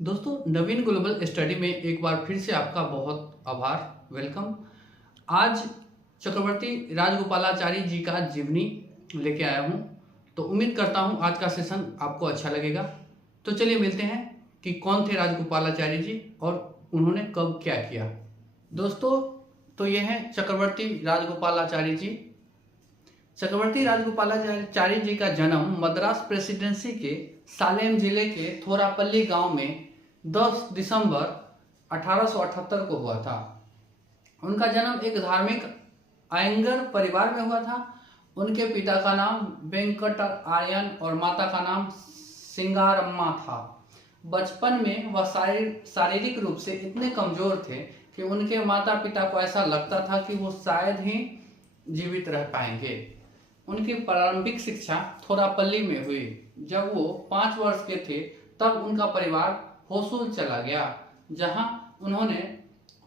दोस्तों, नवीन global study में एक बार फिर से आपका बहुत आभार, वेलकम। आज चक्रवर्ती राजगोपालाचारी जी का जीवनी लेके आया हूँ। तो उम्मीद करता हूँ आज का सेशन आपको अच्छा लगेगा। तो चलिए मिलते हैं कि कौन थे राजगोपालाचारी जी और उन्होंने कब क्या किया। दोस्तों, तो ये हैं चक्रवर्ती राजगोपालाचारी जी। चक्रवर्ती राजगोपालाचारी जी का जन्म मद्रास प्रेसिडेंसी के सालेम जिले के थोरापल्ली गांव में 10 दिसंबर 1878 को हुआ था। उनका जन्म एक धार्मिक आयंगर परिवार में हुआ था। उनके पिता का नाम वेंकट आर्यन और माता का नाम सिंगारम्मा था। बचपन में वह शारीरिक रूप से इतने कमजोर थे कि उनके माता पिता को ऐसा लगता था कि वो शायद ही जीवित रह पाएंगे। उनकी प्रारंभिक शिक्षा थोरापल्ली में हुई। जब वो 5 वर्ष के थे तब उनका परिवार होसुल चला गया, जहां उन्होंने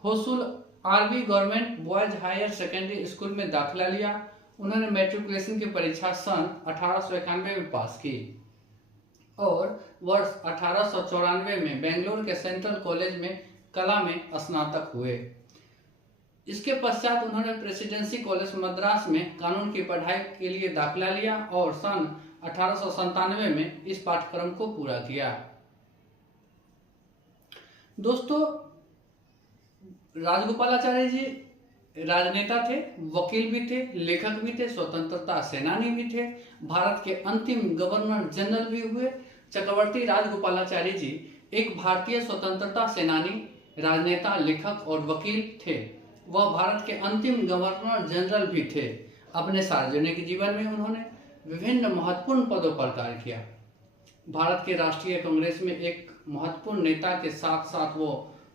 Hosur RB government boys higher secondary school में दाखिला लिया। उन्होंने मैट्रिकुलेशन की परीक्षा सन 1891 में पास की और वर्ष 1894 में बेंगलोर के सेंट्रल कॉलेज में कला में स्नातक हुए। इसके पश्चात उन्होंने प्रेसिडेंसी कॉलेज मद्रास में कानून की पढ़ाई के लिए दाखिला लिया और सन 1897 में इस पाठ्यक्रम को पूरा किया। दोस्तों, राजगोपालाचारी जी राजनेता थे, वकील भी थे, लेखक भी थे, स्वतंत्रता सेनानी भी थे, भारत के अंतिम गवर्नर जनरल भी हुए। चक्रवर्ती राजगोपालाचारी जी एक भारतीय स्वतंत्रता सेनानी, राजनेता, लेखक और वकील थे। वह भारत के अंतिम गवर्नर जनरल भी थे। अपने सार्वजनिक जीवन में उन्होंने विभिन्न महत्वपूर्ण पदों पर कार्य किया। भारत के राष्ट्रीय कांग्रेस में एक महत्वपूर्ण नेता के साथ साथ वो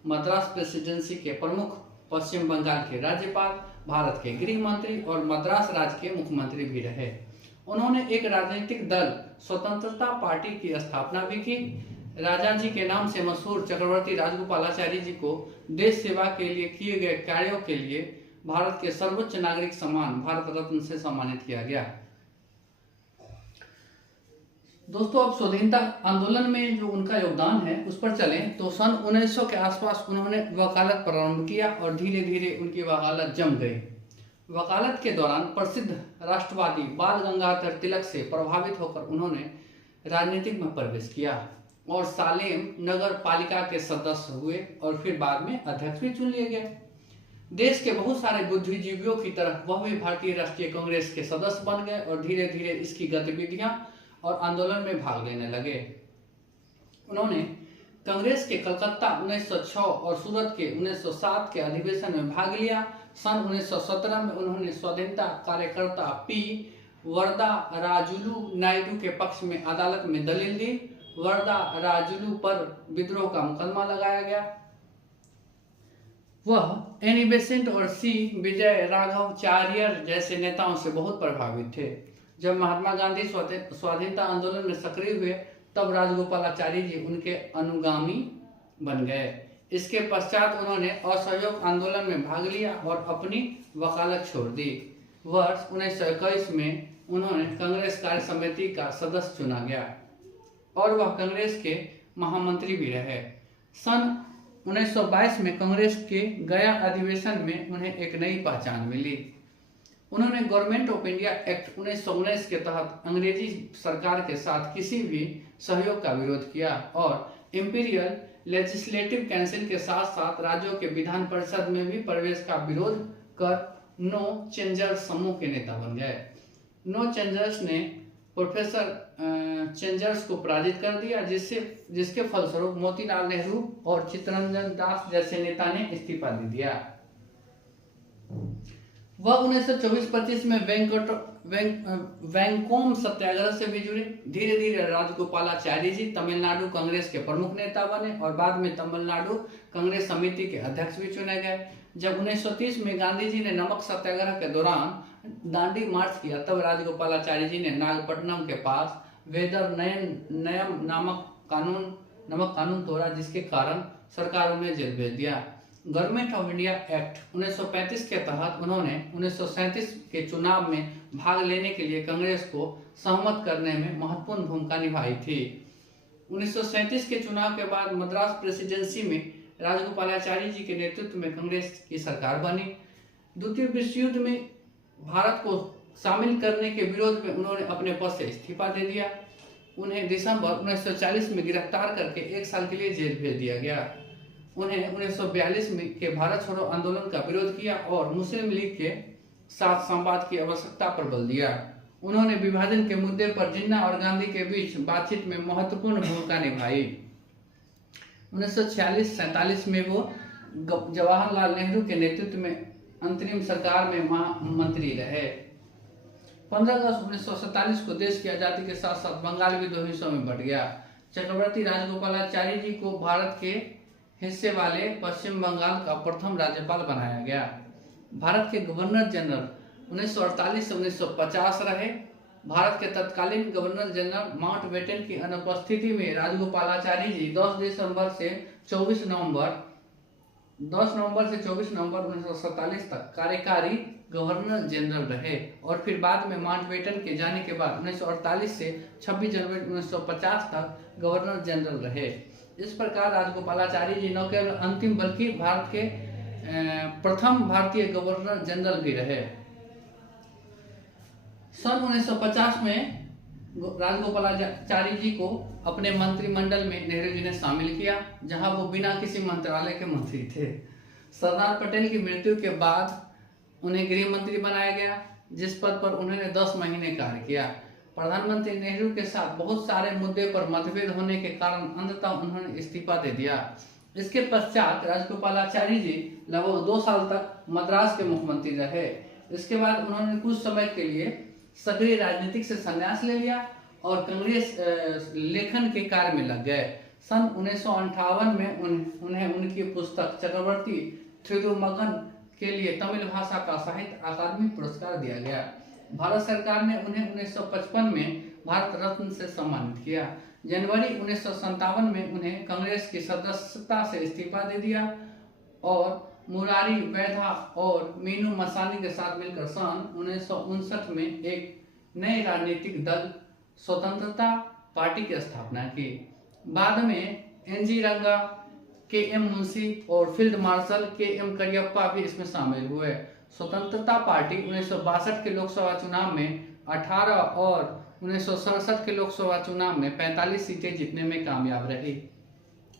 मद्रास प्रेसिडेंसी के प्रमुख, पश्चिम बंगाल के राज्यपाल, भारत के गृह मंत्री और मद्रास राज्य के मुख्यमंत्री भी रहे। उन्होंने एक राजनीतिक दल स्वतंत्रता पार्टी की स्थापना भी की। राजा जी के नाम से मशहूर चक्रवर्ती राजगोपालाचारी जी को देश सेवा के लिए किए गए कार्यों के लिए भारत के सर्वोच्च नागरिक सम्मान भारत रत्न से सम्मानित किया गया। दोस्तों, अब स्वाधीनता आंदोलन में जो उनका योगदान है उस पर चलें तो सन 1900 के आसपास उन्होंने वकालत प्रारंभ किया और धीरे धीरे उनकी वकालत जम गई। वकालत के दौरान प्रसिद्ध राष्ट्रवादी बाल गंगाधर तिलक से प्रभावित होकर उन्होंने राजनीतिक में प्रवेश किया और सालेम नगर पालिका के सदस्य हुए और फिर बाद में अध्यक्ष भी चुन लिए गए। देश के बहुत सारे बुद्धिजीवियों की तरह वह भी भारतीय राष्ट्रीय कांग्रेस के सदस्य बन गए और धीरे धीरे इसकी गतिविधियां और आंदोलन में भाग लेने लगे। उन्होंने कांग्रेस के कलकत्ता 1906 और सूरत के 1907 के अधिवेशन में भाग लिया। सन 1917 में उन्होंने स्वाधीनता कार्यकर्ता पी वरदा राजुलू नायडू के पक्ष में अदालत में दलील दी। वरदा राजुलू पर विद्रोह का मुकदमा लगाया गया। वह एनी बेसेंट और सी विजय राघवाचार्य जैसे नेताओं से बहुत प्रभावित थे। जब महात्मा गांधी स्वाधीनता आंदोलन में सक्रिय हुए तब राजगोपालाचारी जी उनके अनुगामी बन गए। इसके पश्चात उन्होंने असहयोग आंदोलन में भाग लिया और अपनी वकालत छोड़ दी। वर्ष 1921 में उन्होंने कांग्रेस कार्य समिति का सदस्य चुना गया और वह कांग्रेस के महामंत्री भी रहे। सन 1922 में कांग्रेस के गया अधिवेशन में उन्हें एक नई पहचान मिली। उन्होंने गवर्नमेंट ऑफ इंडिया एक्ट 1919 के तहत अंग्रेजी सरकार के साथ किसी भी सहयोग का विरोध किया और इंपीरियल लेजिस्लेटिव काउंसिल के साथ साथ राज्यों के विधान परिषद में भी प्रवेश का विरोध कर नो चेंजर्स समूह के नेता बन गए। नो चेंजर्स ने प्रोफेसर चेंजर्स को पराजित कर दिया, जिसके फलस्वरूप मोतीलाल नेहरू और चित्तरंजन दास जैसे नेता ने इस्तीफा दे दिया। वह 1924-25 में वैंकोम सत्याग्रह से भी जुड़े। धीरे धीरे राजगोपालाचारी जी तमिलनाडु कांग्रेस के प्रमुख नेता बने और बाद में तमिलनाडु कांग्रेस समिति के अध्यक्ष भी चुने गए। जब 1930 में गांधी जी ने नमक सत्याग्रह के दौरान दांडी मार्च किया तब राजगोपालाचारी जी ने नागपट्टनम के पास वेदर नयम नमक कानून तोड़ा, जिसके कारण सरकार उन्हें जेल भेज दिया। गवर्नमेंट ऑफ इंडिया एक्ट 1935 के तहत उन्होंने 1937 के चुनाव में भाग लेने के लिए कांग्रेस को सहमत करने में महत्वपूर्ण भूमिका निभाई थी। 1937 के चुनाव के बाद मद्रास प्रेसिडेंसी में राजगोपालाचारी जी के नेतृत्व में कांग्रेस की सरकार बनी। द्वितीय विश्व युद्ध में भारत को शामिल करने के विरोध में उन्होंने अपने पद से इस्तीफा दे दिया। उन्हें दिसंबर 1940 में गिरफ्तार करके 1 साल के लिए जेल भेज दिया गया। उन्हें 1942 में के भारत छोड़ो आंदोलन का विरोध किया और मुस्लिम लीग के साथ संवाद की आवश्यकता पर बल दिया। उन्होंने विभाजन के मुद्दे पर जिन्ना और गांधी के बीच बातचीत में महत्वपूर्ण भूमिका निभाई। 1946-47 में वो जवाहरलाल नेहरू के नेतृत्व में अंतरिम सरकार में महामंत्री रहे। 15 अगस्त 1947 को देश की आजादी के साथ साथ बंगाल भी 2 हिस्सों में बंट गया। चक्रवर्ती राजगोपालाचारी जी को भारत के हिस्से वाले पश्चिम बंगाल का प्रथम राज्यपाल बनाया गया। भारत के गवर्नर जनरल 1948 से 1950 रहे। भारत के तत्कालीन गवर्नर जनरल माउंटबेटन की अनुपस्थिति में राजगोपालाचारी जी 10 नवंबर से 24 नवंबर 1947 तक कार्यकारी गवर्नर जनरल रहे और फिर बाद में माउंटबेटन के जाने के बाद 1948 से 26 जनवरी 1950 तक गवर्नर जनरल रहे। इस प्रकार राजगोपालाचारी जी न केवल अंतिम बल्कि भारत के प्रथम भारतीय गवर्नर जनरल भी रहे। सन 1950 में राजगोपालाचारी जी को अपने मंत्रिमंडल में नेहरू जी ने शामिल किया, जहां वो बिना किसी मंत्रालय के मंत्री थे। सरदार पटेल की मृत्यु के बाद उन्हें गृह मंत्री बनाया गया, जिस पद पर उन्होंने 10 महीने कार्य किया। प्रधानमंत्री नेहरू के साथ बहुत सारे मुद्दे पर मतभेद होने के कारण अंततः उन्होंने इस्तीफा दे दिया। इसके पश्चात राजगोपालाचारी जी लगभग 2 साल तक मद्रास के मुख्यमंत्री रहे। इसके बाद उन्होंने कुछ समय के लिए सक्रिय राजनीतिक से संन्यास ले लिया और कांग्रेस लेखन के कार्य में लग गए। सन 1958 में उन्हें उनकी पुस्तक चक्रवर्ती थिरुमगन के लिए तमिल भाषा का साहित्य अकादमी पुरस्कार दिया गया। भारत सरकार ने उन्हें 1955 में भारत रत्न से सम्मानित किया। जनवरी 1957 में उन्हें कांग्रेस की सदस्यता से इस्तीफा दे दिया और मुरारी वैधा और मीनू मसानी के साथ मिलकर सन 1959 में एक नए राजनीतिक दल स्वतंत्रता पार्टी की स्थापना की। बाद में एनजी रंगा, के.एम. मुंशी और फील्ड मार्शल के.एम. करियप्पा भी इसमें शामिल हुए। स्वतंत्रता पार्टी 1962 के लोकसभा चुनाव में 18 और 1967 के लोकसभा चुनाव में 45 सीटें जीतने में कामयाब रही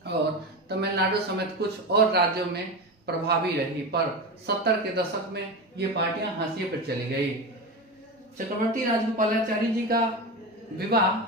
और तमिलनाडु समेत कुछ और राज्यों में प्रभावी रही, पर 70 के दशक में ये पार्टियां हाशिए पर चली गई। चक्रवर्ती राजगोपालाचारी जी का विवाह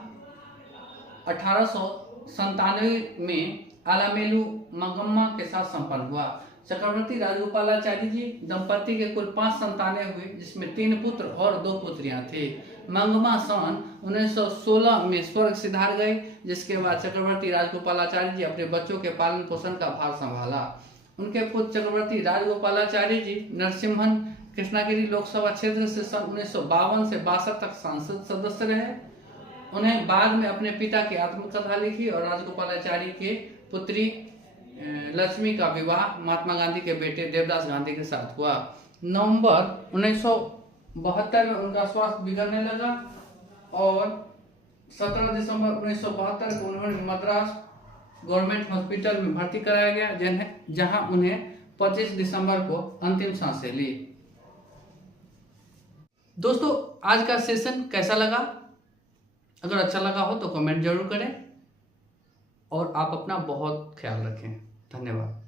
1897 में आलामेलू मंगम्मा के साथ संपन्न हुआ। चक्रवर्ती राजगोपालाचारी जी दंपति के कुल 5 संतानें हुई, जिसमें 3 पुत्र और 2 पुत्रियां थी। मंगम्मा सन 1916 में स्वर्ग सिधार गए, जिसके बाद चक्रवर्ती राजगोपालाचारी जी अपने बच्चों के पालन पोषण का भार संभाला। उनके पुत्र चक्रवर्ती राजगोपालाचारी जी नरसिम्हन कृष्णागिरी लोकसभा क्षेत्र से सन 1952 से 62 तक सांसद सदस्य रहे। उन्हें बाद में अपने पिता की आत्मकथा लिखी और राजगोपालाचारी के पुत्री लक्ष्मी का विवाह महात्मा गांधी के बेटे देवदास गांधी के साथ हुआ। नवंबर 1972 में उनका स्वास्थ्य बिगड़ने लगा और 17 दिसंबर 1972 को उन्होंने मद्रास गवर्नमेंट हॉस्पिटल में भर्ती कराया गया, जहां उन्हें 25 दिसंबर को अंतिम सांसें ली। दोस्तों, आज का सेशन कैसा लगा? अगर अच्छा लगा हो तो कमेंट जरूर करें और आप अपना बहुत ख्याल रखें। धन्यवाद।